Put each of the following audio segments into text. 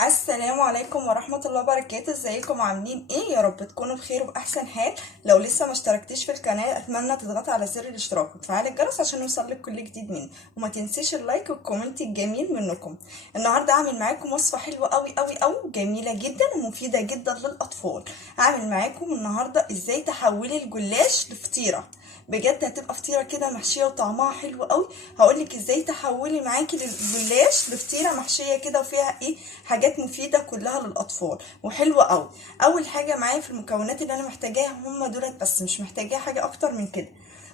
السلام عليكم ورحمة الله وبركاته. ازيكم عاملين ايه؟ يا رب تكونوا بخير وبأحسن حال. لو لسه ما اشتركتيش في القناة اتمنى تضغط على زر الاشتراك وتفعل الجرس عشان يوصلك كل جديد مني، وما تنسيش اللايك والكومنت الجميل منكم. النهارده هعمل معاكم وصفة حلوة قوي قوي قوي، جميلة جدا ومفيدة جدا للأطفال. هعمل معاكم النهارده ازاي تحولي الجلاش لفطيرة. بجد هتبقى فطيره كده محشيه وطعمها حلو قوي. هقولك ازاي تحولي معاكي الجلاش لفطيره محشيه كده وفيها ايه حاجات مفيده كلها للاطفال وحلوه قوي. اول حاجه معايا في المكونات اللي انا محتاجاها هم دولت بس، مش محتاجاها حاجه اكتر من كده.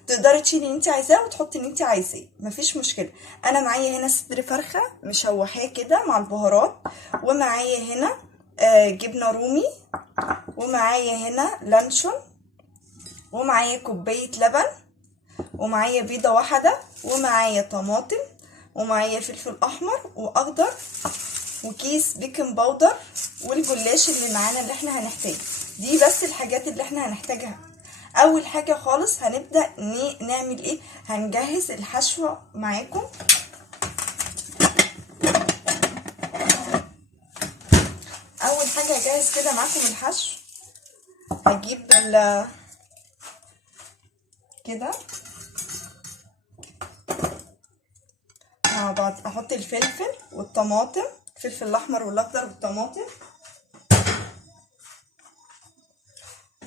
تقدري تشيلي اللي انت عايزاه وتحطي اللي انت عايزاه، مفيش مشكله. انا معايا هنا صدر فرخه مشوحاه كده مع البهارات، ومعايا هنا جبنه رومي، ومعايا هنا لانشون، ومعايا كوبايه لبن، ومعايا بيضة واحدة، ومعايا طماطم، ومعايا فلفل احمر واخضر، وكيس بيكنج باودر، والجلاش اللي معانا اللي احنا هنحتاجه. دي بس الحاجات اللي احنا هنحتاجها. اول حاجة خالص هنبدأ نعمل ايه؟ هنجهز الحشوة معاكم. اول حاجة هجهز كده معاكم الحشو. هجيب كده مع بعض، احط الفلفل والطماطم، الفلفل الاحمر والاخضر والطماطم،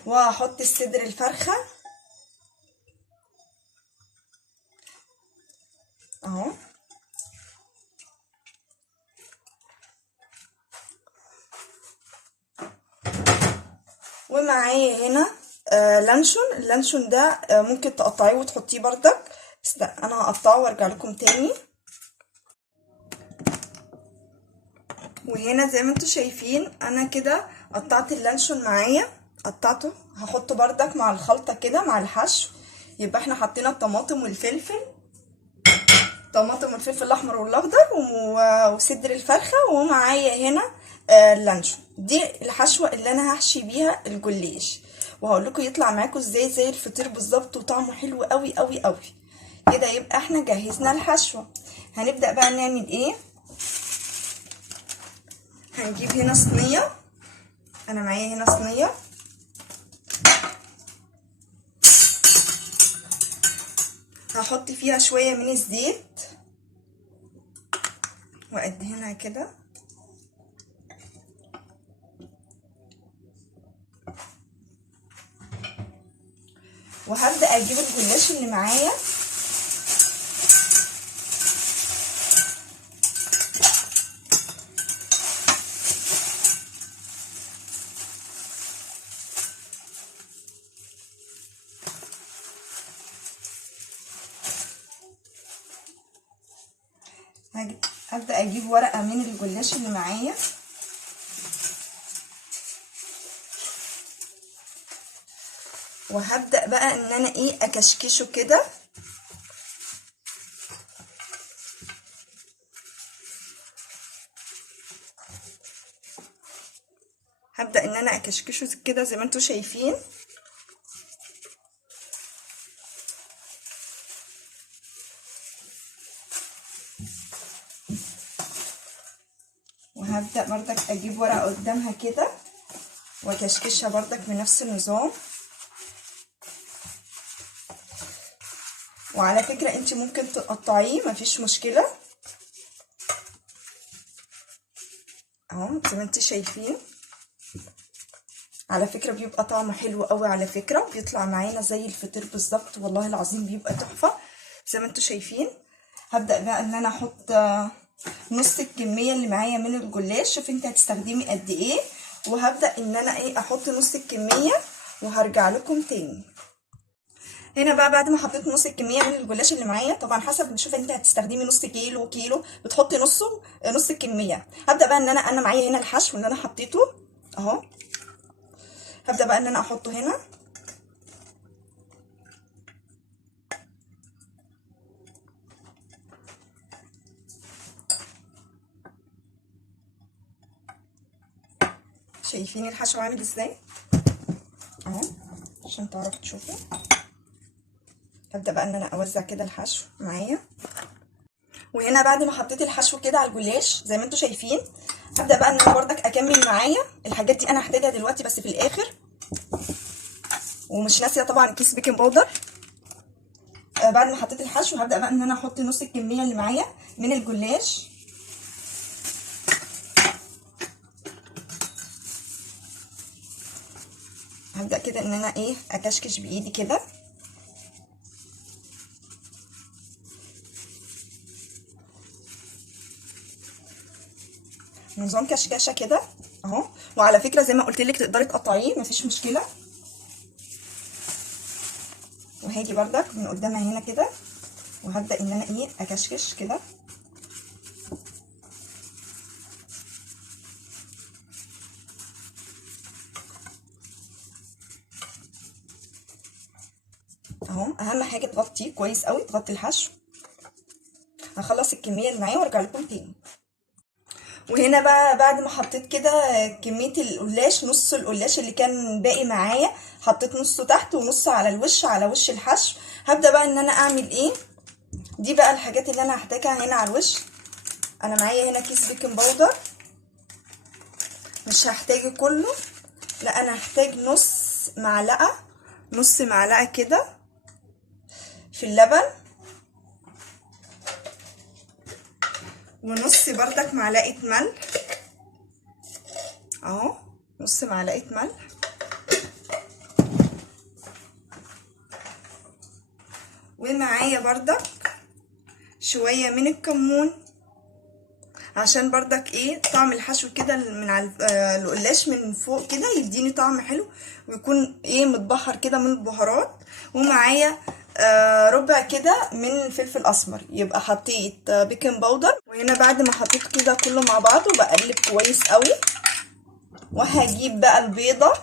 وهحط الصدر الفرخه اهو، ومعايا هنا لانشون. اللانشون ده ممكن تقطعيه وتحطيه بردك، بس انا هقطعه وارجع لكم تاني. وهنا زي ما انتم شايفين انا كده قطعت اللانشون معايا، قطعته هحطه بردك مع الخلطه كده مع الحشو. يبقى احنا حطينا الطماطم والفلفل، الطماطم والفلفل الاحمر والاخضر وصدر الفرخه، ومعايا هنا اللانشون. دي الحشوه اللي انا هحشي بيها الجلاش، وهقول لكم يطلع معاكم ازاي زي الفطير بالظبط وطعمه حلو قوي قوي قوي كده. يبقى احنا جهزنا الحشوه. هنبدا بقى نعمل ايه؟ هنجيب هنا صينيه، انا معايا هنا صينيه، هحط فيها شويه من الزيت وادهنها كده، وهبدا اجيب الجلاش اللي معايا هبدا اجيب ورقه من الجلاش اللي معايا، وهبدا بقى ان انا ايه اكشكشه كده. هبدا ان انا اكشكشه كده زي ما انتم شايفين. وهبدا بردك اجيب ورقه قدامها كده واكشكشها بردك بنفس النظام. وعلى فكره انت ممكن تقطعيه مفيش مشكله اهو زي ما انتم شايفين. على فكره بيبقى طعمه حلو قوي، على فكره بيطلع معانا زي الفطير بالظبط، والله العظيم بيبقى تحفه زي ما انتم شايفين. هبدا بقى ان انا احط نص الكميه اللي معايا من الجلاش. شوفي انت هتستخدمي قد ايه، وهبدا ان انا ايه احط نص الكميه وهرجع لكم تاني. هنا بقى بعد ما حطيت نص الكميه من الجلاش اللي معايا، طبعا حسب شوفي انت هتستخدمي نص كيلو كيلو بتحطي نصه، نص الكميه. هبدا بقى ان انا معايا هنا الحشو اللي انا حطيته اهو، هبدا بقى ان انا احطه هنا. شايفين الحشو عامل ازاي اهو عشان تعرفوا تشوفوا. هبدا بقى ان انا اوزع كده الحشو معايا. وهنا بعد ما حطيت الحشو كده على الجلاش زي ما انتم شايفين، هبدا بقى ان انا بردك اكمل معايا الحاجات دي، انا هحتاجها دلوقتي بس في الاخر. ومش ناسيه طبعا كيس بيكنج باودر. بعد ما حطيت الحشو هبدا بقى ان انا احط نص الكميه اللي معايا من الجلاش. هبدا كده ان انا ايه اكشكش بايدي كده. نظام كشكشه كده اهو. وعلى فكره زي ما قلت لك تقدري تقطعيه مفيش مشكله. وهاجي بردك من قدامها هنا كده وهبدا ان انا ايه اكشكش كده اهو. اهم حاجه تغطيه كويس قوي، تغطي الحشو. هخلص الكميه اللي معايا وارجع لكم تاني. وهنا بقى بعد ما حطيت كده كميه القلاش، نص القلاش اللي كان باقي معايا حطيت نصه تحت ونص على الوش، على وش الحشو. هبدا بقى ان انا اعمل ايه، دي بقى الحاجات اللي انا هحتاجها هنا على الوش. انا معايا هنا كيس بيكنج باودر، مش هحتاجه كله، لا انا هحتاج نص معلقه كده في اللبن، ونص بردك معلقه ملح اهو، نص معلقه ملح. ومعايا بردك شويه من الكمون عشان بردك ايه طعم الحشو كده من على القلاش من فوق كده يديني طعم حلو ويكون ايه متبحر كده من البهارات. ومعايا ربع كده من فلفل اسمر، يبقى حطيت بيكنج باودر. وهنا بعد ما حطيت كده كله مع بعض وبقلب كويس قوي، وهجيب بقى البيضه.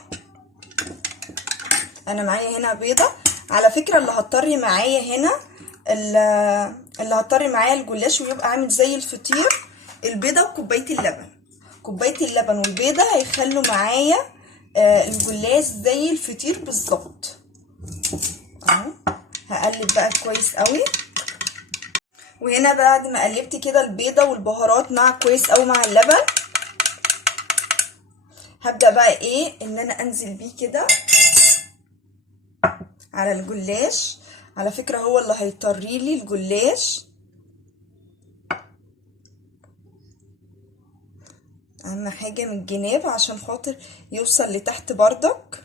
انا معايا هنا بيضه. على فكره اللي هتطري معايا هنا اللي هتطري معايا الجلاش ويبقى عامل زي الفطير البيضه وكوبايه اللبن. كوبايه اللبن والبيضه هيخلوا معايا الجلاش زي الفطير بالظبط اهو. هقلب بقى كويس قوي. وهنا بعد ما قلبت كده البيضه والبهارات مع كويس قوي مع اللبن، هبدا بقى ايه ان انا انزل بيه كده على الجلاش. على فكره هو اللي هيطري لي الجلاش. اهم حاجه من الجناب عشان خاطر يوصل لتحت بردك.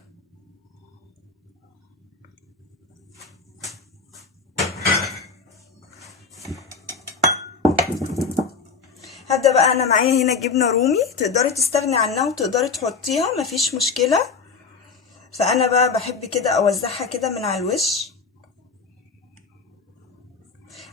هبدا بقى انا معايا هنا جبنه رومي، تقدري تستغني عنها وتقدري تحطيها مفيش مشكله. فانا بقى بحب كده اوزعها كده من على الوش.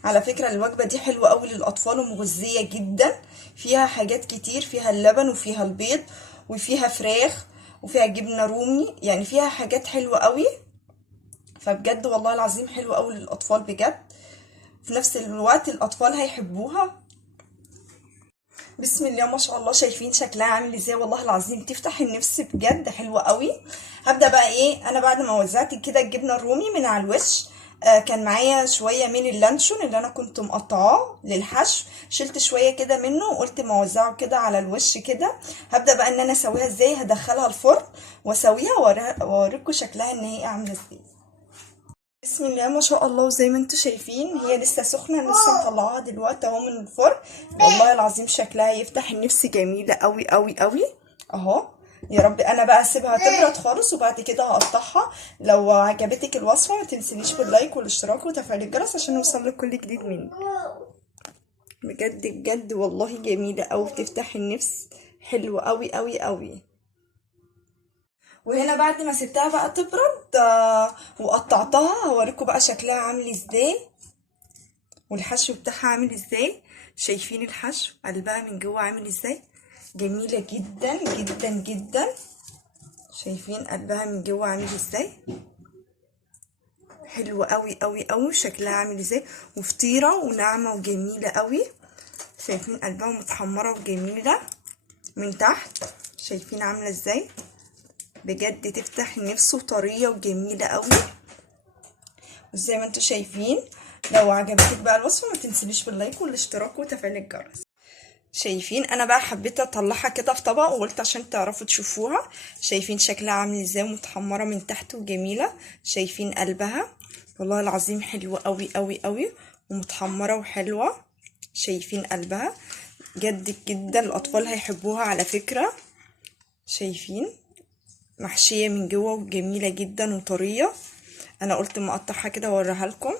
على فكره الوجبه دي حلوه قوي للاطفال ومغذيه جدا، فيها حاجات كتير، فيها اللبن وفيها البيض وفيها فراخ وفيها جبنه رومي، يعني فيها حاجات حلوه قوي. فبجد والله العظيم حلوه قوي للاطفال بجد، في نفس الوقت الاطفال هيحبوها. بسم الله ما شاء الله، شايفين شكلها عامل ازاي؟ والله العظيم تفتح النفس بجد، حلوه قوي. هبدا بقى ايه، انا بعد ما وزعت كده الجبنه الرومي من على الوش، كان معايا شويه من اللانشون اللي انا كنت مقطعاه للحشو، شلت شويه كده منه وقلت ما اوزعه كده على الوش كده. هبدا بقى ان انا اسويها ازاي، هدخلها الفرن واسويها واوريكم شكلها ان هي عامله ازاي. بسم الله ما شاء الله، وزي ما انتم شايفين هي لسه سخنه، لسه مطلعاها دلوقتي اهو من الفرن. والله العظيم شكلها يفتح النفس، جميله قوي قوي قوي اهو. يا رب انا بقى اسيبها تبرد خالص وبعد كده هقطعها. لو عجبتك الوصفه ما تنسينيش باللايك والاشتراك وتفعيل الجرس عشان يوصلك كل جديد مني. بجد بجد والله جميله قوي، تفتح النفس، حلوه قوي قوي قوي. وهنا بعد ما سبتها بقى تبرد وقطعتها، هوريكم بقى شكلها عامل ازاي والحشو بتاعها عامل ازاي. شايفين الحشو قلبها من جوه عامل ازاي؟ جميله جدا جدا جدا. شايفين قلبها من جوه عامل ازاي؟ حلوه قوي قوي قوي، شكلها عامل ازاي، وفطيره وناعمه وجميله قوي. شايفين قلبها متحمره وجميله من تحت، شايفين عامله ازاي؟ بجد تفتح النفس وطريه وجميله قوي. وزي ما انتم شايفين، لو عجبتك بقى الوصفه ما تنسيش باللايك والاشتراك وتفعيل الجرس. شايفين؟ انا بقى حبيت اطلعها كده في طبق وقلت عشان تعرفوا تشوفوها. شايفين شكلها عامل ازاي؟ متحمره من تحت وجميله. شايفين قلبها؟ والله العظيم حلوه قوي قوي قوي، ومتحمره وحلوه. شايفين قلبها؟ جد جدا الاطفال هيحبوها على فكره. شايفين؟ محشيه من جوه وجميله جدا وطريه. انا قلت ما اقطعها كده واوريها لكم.